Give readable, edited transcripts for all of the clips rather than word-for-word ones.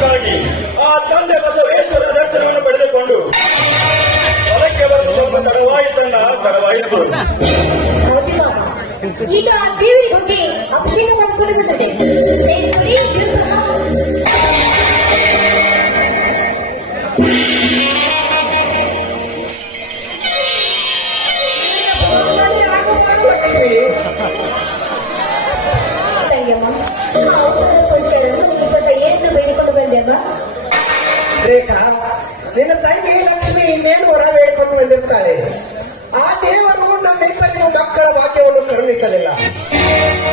ಕಾರಣಕ್ಕಾಗಿ ಆ ತಂದೆ ಬಸವೇಶ್ವರ ದರ್ಶನವನ್ನು ಪಡೆದುಕೊಂಡು ಹೊಲಕ್ಕೆ ಬರಲು ಸ್ವಲ್ಪ ತಡವಾಯಿತು. ಈಗ ದೇವರಿಗೆ ಹೋಗಿ ಅಭಿಷೇಕ ಮಾಡಿಕೊಂಡು ಬಂದರೆ ಏನು ಬೇಡಿಕೊಂಡು ಬಂದೆಮ್ಮ? ರೇಖಾ, ನಿನ್ನ ತಂಗಿ ಲಕ್ಷ್ಮಿ ಇನ್ನೇನು ವರ ಬೇಡಿಕೊಂಡು ಬಂದಿರ್ತಾಳೆ. ಆ ದೇವರು ನಮ್ಮಿಬ್ಬರಿಗೂ ಮಕ್ಕಳ ವಾಕ್ಯವನ್ನು ಕರುಣಿಸಲಿಲ್ಲ.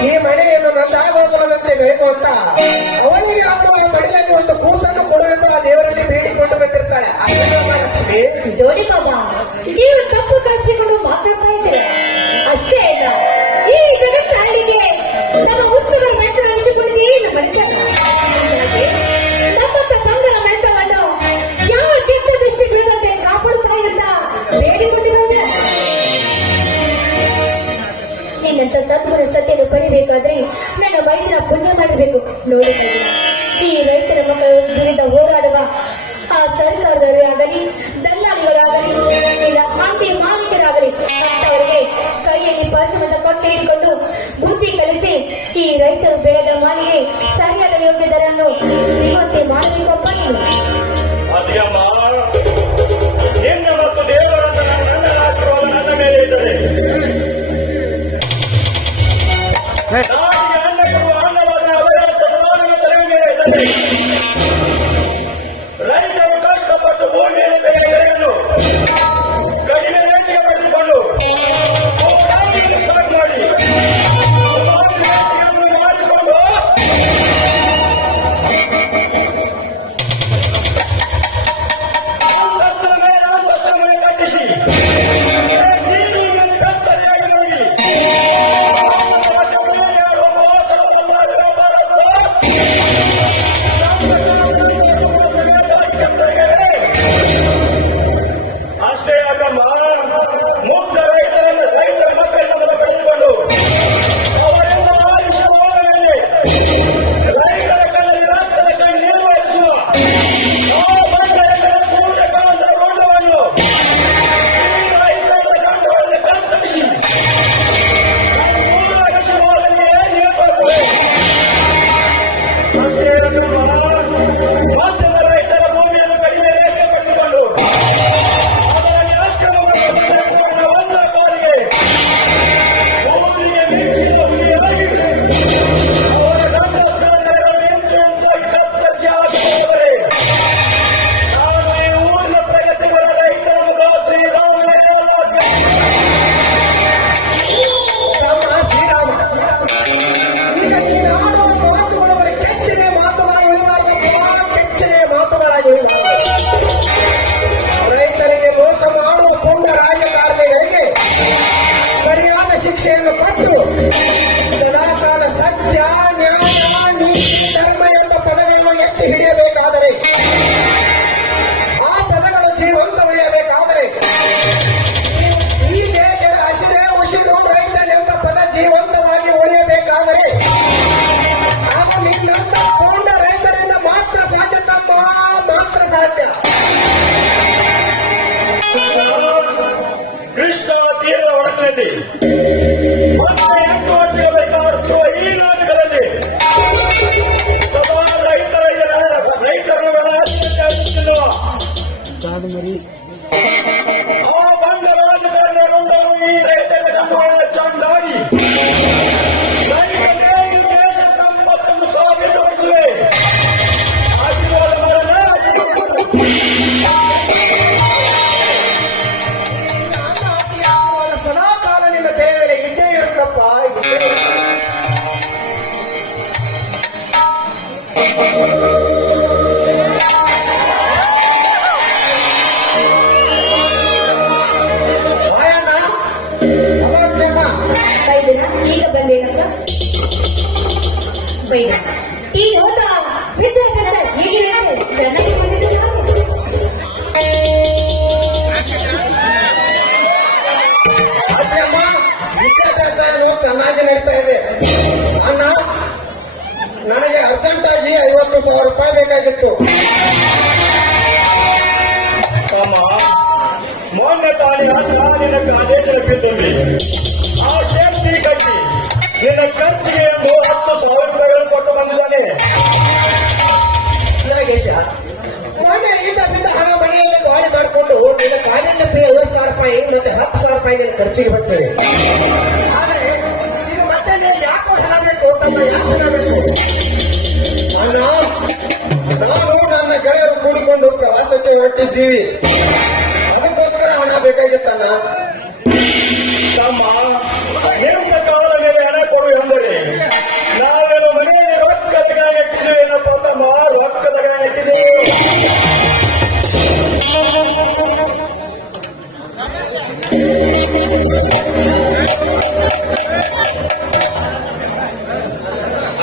ಈ ಮನೆಯನ್ನು ನನ್ನಾಗೋದಂತೆ ಬೆಳೆಕೊಂಡ ಅವಳಿಗೆ ಆಗುವ ಮನೆಯಲ್ಲಿ ಒಂದು ಕೂಸನ್ನು ಕೊಡುವುದು ಆ ದೇವರಲ್ಲಿ ಬೇಡಿಕೊಂಡು ಬಂದಿರ್ತಾಳೆ. ಲಕ್ಷ್ಮಿ ನೋಡಿ ಬಾಬಾ, ನೀವು ತಪ್ಪು ಕಲಿಸಿಕೊಂಡು ಮಾತಾಡ್ತಾ ಇದ್ದೀರ. ಅಷ್ಟೇ ಅಲ್ಲ, ಈ ಜಗತ್ತಿಗೆ ನಮ್ಮ ಉತ್ತಮ ಮೆಟ್ಟ ಅನಿಸಿಕೊಂಡಿದ್ದೀರಿ. ನಮ್ಮಂತ ತಂದರ ಮೆಟ್ಟವನ್ನು ಯಾವ ಕೆಟ್ಟ ದೃಷ್ಟಿ ಬೀಳದೆ ಕಾಪಾಡುತ್ತಾ ಇಲ್ಲ ಬೇಡಿಕೊಂಡಿರೋಣ. ನಿನ್ನಂತ ಸದ್ಗುಣ ಸತ್ಯನು ಪಡಿಬೇಕಾದ್ರೆ ನನ್ನ ವೈದ್ಯರ ಪುಣ್ಯ ಮಾಡಬೇಕು. ನೋಡಿದ್ದೀರ, ಈ ರೈತರ ಮಕ್ಕಳು ವಿರುದ್ಧ ಹೋರಾಡುವ ಆ ಸರ್ಕಾರದವರಾಗಲಿ, ದಲ್ಲಾಳಿಗಳಾಗಲಿ, ಇಲ್ಲ ಅಂಗಡಿ ಮಾಲೀಕರಾಗಲಿ ಅಂತವರಿಗೆ ಕೈಯಲ್ಲಿ ಪರಿಶ್ರಮದ ಕೊಟ್ಟೆ ಇಟ್ಕೊಂಡು ಬುದ್ಧಿ ಕಲಿಸಿ ಈ ರೈತರು ಬೆಳೆದ ಮಾಲಿಗೆ ಸರಿಯಾದ ಯೋಗ್ಯ ದರನ್ನು ಸಿಗುವಂತೆ ಮಾಡಬೇಕಪ್ಪ ನೀನು. ನಿನ್ನ ಮತ್ತು ದೇವರಂತ ನನ್ನ ಆಶೀರ್ವಾದ ನನ್ನ ಮೇಲೆ ಇದ್ದರೆ ನಾಡಿಗೆ ಅನ್ನ ಕೊಡುವ ಅನ್ನವಾದ ಅವರ ಸಮಾನ ತಲೆ ಮೇಲೆ ಇದ್ದರೆ ರೈತರು ಕಷ್ಟಪಟ್ಟು ಭೂಮಿಯಲ್ಲಿ ಬೆಳೆಯನ್ನು ಕಡಿಮೆ ರೇಟಿಗೆ ಪಡೆದುಕೊಂಡು ಸ್ಟಾರ್ಟ್ ಮಾಡಿ ಮಾಡಿಕೊಂಡು ಅಂತಸ್ತರ ಮೇಲೆ ಕಟ್ಟಿಸಿ ಸೀರೆಯನ್ನು ಕತ್ತರಿಯಾಗಿ ನೋಡಿ ಅಷ್ಟೇ ಆಗಮ್ಮ, ಮುಗ್ಧ ರೈತರ ಮಕ್ಕಳನ್ನು ಪಡೆದುಕೊಂಡು ಅವರಿಂದ ಆಯುಷ್ಯವಾಗಲಿ ರೈತರ ಕಣ್ಣಲ್ಲಿ ರಕ್ತದ ಕಣ್ಣು ನಿರ್ವಹಿಸುವ ಆ ಬಂಡರ ಸೂರ್ಯಕಾಂತ ಗೊಂಡವನ್ನು ರೈತರ ಗಂಡವನ್ನು ಕತ್ತರಿಸಿ ಆಯುಷ್ಯವಾಗಲಿ ಹೇಳ್ಬಾರ್ದು. ಅಷ್ಟೇ ಆಗಮ್ಮ, ಮಧ್ಯಮ ರೈತರ ಭೂಮಿಯನ್ನು ಕಡಿಮೆ ರೇಖೆ ಪಡೆದುಕೊಂಡು ರೈತರಿಗೆ ಮೋಸ ಮಾಡುವ ಪುಂಡ ರಾಜಕಾರಣಿಗಳಿಗೆ ಸರಿಯಾದ ಶಿಕ್ಷೆಯನ್ನು ಕೊಟ್ಟು ಸದಾಕಾಲ ಸತ್ಯ, ನ್ಯಾಯ, ನೀತಿ, ಧರ್ಮ ಎಂಬ ಪದಗಳನ್ನು ಎತ್ತಿ ಹಿಡಿಯಬೇಕಾದರೆ, ಆ ಪದಗಳು ಜೀವಂತ ಉಳಿಯಬೇಕಾದರೆ, ಈ ದೇಶದ ಹಸಿರೇ ಉಸಿರು ರೈತನೆಂಬ ಪದ ಜೀವಂತವಾಗಿ ಉಳಿಯಬೇಕಾದರೆ ಅದು ನಿನ್ನಂತ ಪುಂಡ ರೈತರಿಂದ ಮಾತ್ರ ಸಾಧ್ಯ, ತಮ್ಮ ಮಾತ್ರ ಸಾಧ್ಯ. ಕೃಷ್ಣ ತೀರದ ಒಳಗಿನಲ್ಲಿ 8 ವರ್ಷ ಬೇಕಾಗುವ ಈ ನಾಟಕದಲ್ಲಿ ಸದಾ ರೈತರು ಆ ಬಂದ ರಾಜಕಾರಣ ಈ ರೈತರ ಚಂದಾಗಿ ರೈತರೇ ಈ ದೇಶ ಸಂಪತ್ತನ್ನು ಸಾಬೀತುಪಡಿಸುವೆ. ಆಶೀರ್ವಾದ ಸದಾಕಾಲ ನಿನ್ನ ಸೇವೆಯಲ್ಲಿ ಇದ್ದೇ ಇರುತ್ತಪ್ಪ. ಈಗ ಬಂದೇನಪ್ಪ ಬೈದ ಈ ಹೋದ ವಿದ್ಯಾಭ್ಯಾಸ ಹೇಗಿದೆ ಸರ್? ಚೆನ್ನಾಗಿ ಮಾಡಿದ್ದೀರಾ? ವಿದ್ಯಾಭ್ಯಾಸ ಚೆನ್ನಾಗಿ ನಡೀತಾ ಇದೆ ಅಣ್ಣ. ನನಗೆ ಅರ್ಜೆಂಟ್ ಆಗಿ 50 10,000 ರೂಪಾಯಿ ಬೇಕಾಗಿತ್ತು. ತಮ್ಮ, ಮೊನ್ನೆ ತಾನೇ ನಿನ್ನ ಆದೇಶ ಲಭ್ಯದಲ್ಲಿ ಆ ಕೇಂದ್ರೀ ಕಟ್ಟಿ ನಿನ್ನ ಖರ್ಚಿಗೆ ಎಂದು 10,000 ರೂಪಾಯಿಗಳನ್ನು ಕೊಟ್ಟು ಬಂದಿದ್ದಾನೆ. ನಾಗೇಶ, ಮೊನ್ನೆ ಈತ ಬಿದ್ದ ಹಣ ಮನೆಯಲ್ಲಿ ಗಾಳಿ ಮಾಡಿಕೊಂಡು ನಿನ್ನ ಕಾಲೇಜ್ ಫೀ 50,000 ರೂಪಾಯಿ ಮತ್ತೆ 10,000 ರೂಪಾಯಿ ನಿನ್ನ ಖರ್ಚಿಗೆ ಬರ್ತದೆ. ಆದ್ರೆ ಇದು ಮತ್ತೆ ನೀವು ಯಾಕೋ ಹಣ ಬೇಕು ತಮ್ಮ, ಯಾಕೆ ಹಣ ಬೇಕು? ಅಣ್ಣ, ನಾನು ನನ್ನ ಗೆಳೆಯರು ಕೂಡಿಕೊಂಡು ಪ್ರವಾಸಕ್ಕೆ ಹೊರಟಿದ್ದೀವಿ, ಅದಕ್ಕೋಸ್ಕರ ಹಣ ಬೇಕಾಗಿತ್ತಣ್ಣ. ತಮ್ಮ, ನಿನ್ನ ಕಾಲ ಮೇಲೆ ಹಣ ಕೊಡು ಎಂದರೆ ನಾವೇನು ಮನೆಯಲ್ಲಿ ರೊಕ್ಕ ತೆಗೆದಿಟ್ಟಿದ್ದೇವೆ ಏನಪ್ಪ ತಮ್ಮ, ರೊಕ್ಕ ತೆಗೆದಿಟ್ಟಿದ್ದೇವೆ.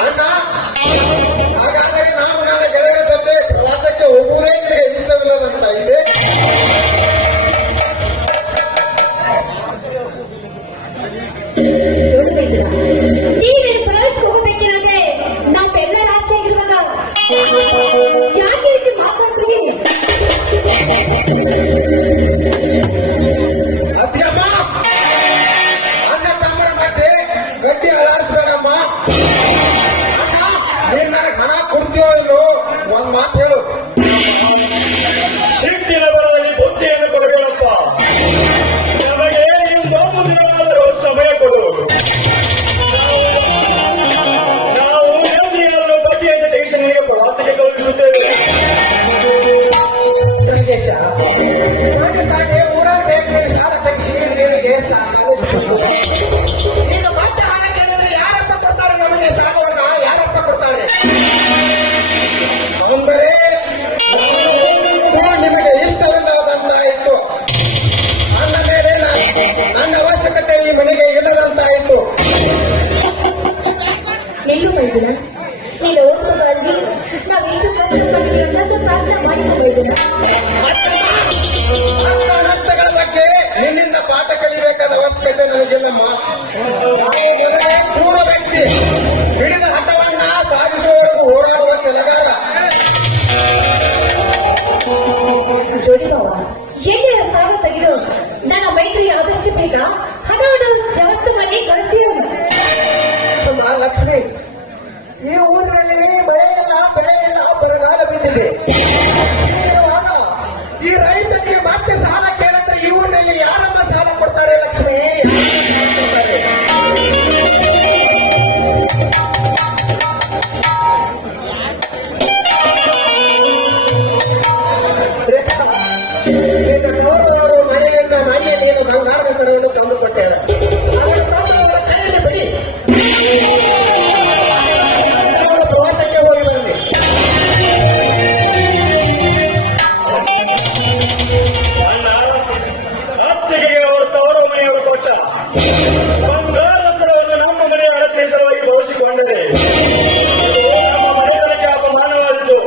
ಅಣ್ಣ, ಹಾಗಾದರೆ ನಾನು ನನ್ನ ಗೆಳೆಯರ ಜೊತೆ ಪ್ರವಾಸಕ್ಕೆ ಹೋಗುವುದೇ ನಿಮಗೆ ಇಷ್ಟವಿಲ್ಲದಂತ ಇದೆ. ನೀವೇನು ಪ್ರವಾಸಕ್ಕೆ ಹೋಗ್ಬೇಕಿದ್ರೆ ನಾವೆಲ್ಲರ ಆಸೆ ಆಗಿರುವಾಗ ಯಾಕೆ ಇಲ್ಲಿ ಮಾತಾಡ್ತೀವಿ? ಅಧ್ಯಮ್ಮ, ಅಣ್ಣ ತಮ್ಮನ ಮಧ್ಯೆ ಗಟ್ಟಿ ಅಲಾಡಿಸ್ಬೇಡಮ್ಮ. ಅಣ್ಣ, ನೀನ್ ನನಗೆ ಹಣ ಕೊಡ್ತೀವೋ ಇಲ್ಲೋ ಒಂದ್ ಮಾತು ಹೇಳು. ಸಿಟ್ಟಿನ ಬರದಲ್ಲಿ ಬುದ್ಧಿಯನ್ನು ಕೊಡಬೇಡಪ್ಪ. ನಮಗೆ ಇನ್ನೊಂದು ದಿನವಾದರೂ ಸಮಯ ಕೊಡು. ನಾವು ಎಲ್ಲಿಯಾದರೂ ಬಗೆಯನ್ನು ತೆಗೆಸಿ ನಿನಗೆ ಪ್ರವಾಸಕ್ಕೆ ಕಳುಹಿಸುತ್ತೇವೆ. ನಾಗೇಶ, ಮೊನ್ನೆ ತಾನೇ ಊರಾಗ ಬೇಕರಿ ಸಾಲ ತೆಗೆಸಿ ನಿನಗೆ ಸಾಕಾಗುತ್ತಿತ್ತು. ಈಗ ಮತ್ತೆ ಹಣ ಕೇಳಿದ್ರೆ ಯಾರಪ್ಪ ಕೊಡ್ತಾರೆ? ನಮಗೆ ಸಾಲವನ್ನ ಯಾರಪ್ಪ ಕೊಡ್ತಾರೆ? ಅಂದರೆ ನಿಮಗೆ ಇಷ್ಟವಿಲ್ಲದಂತಾಯಿತು. ಅಂದ ಮೇಲೆ ನನ್ನ ಅವಶ್ಯಕತೆ ಈ ಮನೆಗೆ ಇಲ್ಲದಂತಾಯಿತು. ನಿಲ್ಲು ಮೈದುನ, ನೀನು ಓದುವುದಾಗಿ ನಾವು ಇಷ್ಟು ಕಷ್ಟಪಟ್ಟಿದ್ದೀವಿ ಅಂತ ಸ್ವಲ್ಪ ಅರ್ಥ ಮಾಡಿಕೊಂಡು ಮೈದುನ. ಅರ್ಥಗಳ ಬಗ್ಗೆ ನಿನ್ನಿಂದ ಪಾಠ ಕಲಿಬೇಕಾದ ಅವಶ್ಯಕತೆ ನನಗಿಲ್ಲಮ್ಮ. ಮೊದಲೇ ಪೂರ್ವ ವ್ಯಕ್ತಿ ಹಿಡಿದ ಹಠವನ್ನ ಸಾಧಿಸುವವರೆಗೂ ಓಡಾಡುವ ಕೆಲಗಾರ. ದೊಡ್ಡವ ಎಲ್ಲಿಯ ಸಾಲ ತೆಗೆದು ನನ್ನ ಮೈತ್ರಿ ಆದಷ್ಟು ಬೇಗ ಹಣವನ್ನು ಜಾಸ್ತಿ ಮಾಡಿ ಕಳಿಸಿರೋಣ. ಲಕ್ಷ್ಮಿ, ಈ ಊರಿನಲ್ಲಿ ಮಳೆ ಇಲ್ಲ, ಬೆಳೆ ಇಲ್ಲ, ಬರಗಾಲ ಬಿದ್ದಿದೆ. ಹೀಗಿರುವಾಗ ಈ ರೈತನಿಗೆ ಮತ್ತೆ ಸಾಲ ಕೇಳಿದ್ರೆ ಈ ಊರಿನಲ್ಲಿ ಯಾರನ್ನ ಸಾಲ ಕೊಡ್ತಾರೆ? ಲಕ್ಷ್ಮಿ, ಯಾರನ್ನ ಸಾಲ ಕೊಡ್ತಾರೆ? ರೇಖಾ, ನಿನ್ನ ಗೌರವರು ಮನೆಯಿಂದ ಮನೆ ನೀನು ಬಂಗಾರದ ಸರವನ್ನು ತಂದು ಕೊಟ್ಟೆಲ್ಲ. ಅದನ್ನು ತಂದು ಅವರ ಕೈಯಲ್ಲಿ ಬಿಡಿ. ಅವರು ಪ್ರವಾಸಕ್ಕೆ ಹೋಗಿ ಬರಲಿ. ಅಣ್ಣ, ಅತ್ತಿಗೆಗೆ ಅವರ ತವರು ಮನೆಯವರು ಕೊಟ್ಟ ಬಂಗಾರದ ಸರವನ್ನು ನಮ್ಮ ಮನೆಯ ಅಳತೆಯ ಸಲುವಾಗಿ ಬಳಸಿಕೊಂಡರೆ ಇದು ನಮ್ಮ ಮನೆತನಕ್ಕೆ ಅಪಮಾನವಾದದ್ದು.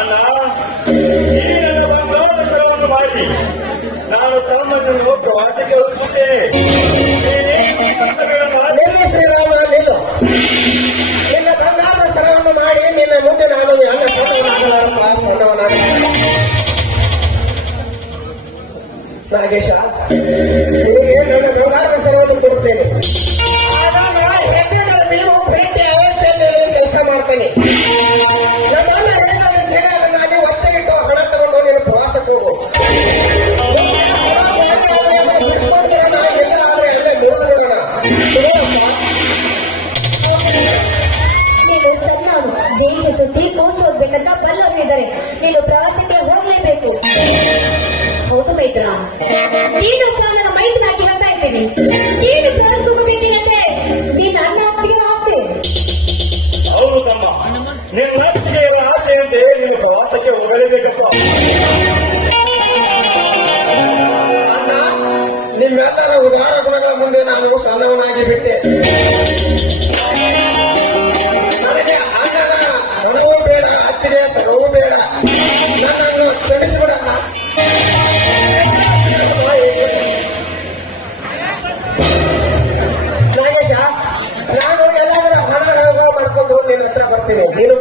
ಅಣ್ಣ, ಈ ನನ್ನ ಬಂಗಾರದ ಸರವನ್ನು ಮಾಡಿ ನಾನು ತಮ್ಮನ್ನು ಪ್ರವಾಸಕ್ಕೆ ಕಳುಹಿಸುತ್ತೇನೆ. ನೀನೇನು ಈ ಕೆಲಸಗಳನ್ನು ಮಾಡಿ ನಿಲ್ಲಿ ಶ್ರೀರಾಮ, ನಿಲ್ಲು. ನಿನ್ನ ಬಂಗಾರದ ಸರವನ್ನು ಮಾಡಿ ನಿನ್ನ ಮುಂದೆ ನಾನು ಎಲ್ಲ ಸಣ್ಣವನಾಗಲಾರಪ್ಪ, ಸಣ್ಣವನಾಗ. ನಾಗೇಶ, ನಿನಗೆ ನನ್ನ ಬಂಗಾರದ ಸರವನ್ನು ಕೊಡುತ್ತೇನೆ. ಅದನ್ನು ಹೆಗ್ಗಣ ನೀವು ಪ್ರೀತಿ ಅವಸ್ಥೆಯಲ್ಲಿ ಕೆಲಸ ಮಾಡ್ತೇನೆ. ನಮ್ಮನ್ನ ಹೇಳನಾಗಿ ಒತ್ತೆಗಿಟ್ಟು ಹಣ ತಗೊಂಡು ನೀನು ಪ್ರವಾಸಕ್ಕೆ ಹೋಗು. ಬಿಡಿಸ್ಕೊಂಡ್ಬಿಡೋಣ, ಎಲ್ಲ ಆದ್ರೆ ಅಲ್ಲೇ ನೋಡ್ಬಿಡೋಣ. ನೀನು ಸಣ್ಣವನು, ದೇಶ ಸುದ್ದಿ ಕೋಶ ಹೋಗ್ಬೇಕಂತ ಬಲ್ಲವರಿದ್ದಾರೆ. ನೀನು ಪ್ರವಾಸಕ್ಕೆ ಹೋಗ್ಲೇಬೇಕು. ಹೌದು ಮೈತ್ನ, ನೀನು ನನ್ನ ಮೈತ್ನಾಗಿ ಹೇಳ್ತಾ ಇದ್ದೀನಿ. ನೀನು ಪ್ರವಾಸ ಹೋಗಬೇಕಿಲ್ಲಂತೆ ನೀನು ನನ್ನ ಅತ್ತಿಗೆ ಆಸೆ. ಹೌದು ತಮ್ಮ, ನಿನ್ನ ಅತ್ತಿಗೆ ಆಸೆಯಂತೆ ನೀನು ಪ್ರವಾಸಕ್ಕೆ ಹೋಗಲೇಬೇಕಪ್ಪ. ಅಣ್ಣ, ನಿಮ್ಮೆಲ್ಲರ ಉದಾರ ಗುಣಗಳ ಮುಂದೆ ನಾನು ಸಣ್ಣವನಾಗಿ ಬಿಟ್ಟೆ. ನನಗೆ ಅಣ್ಣನ ಹಣವೂ ಬೇಡ, ಅತ್ತಿಗೆಯ ಸರವೂ ಬೇಡ. ನನ್ನನ್ನು ಕ್ಷಮಿಸಿಬಿಡಣ್ಣ. ನಾಗೇಶ, ನಾನು ಎಲ್ಲಾದರೂ ಹಣ ಮಾಡ್ಕೊಂಡು ನಿನ್ನ ಹತ್ರ ಬರ್ತೀನಿ. ನೀನು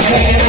Thank you.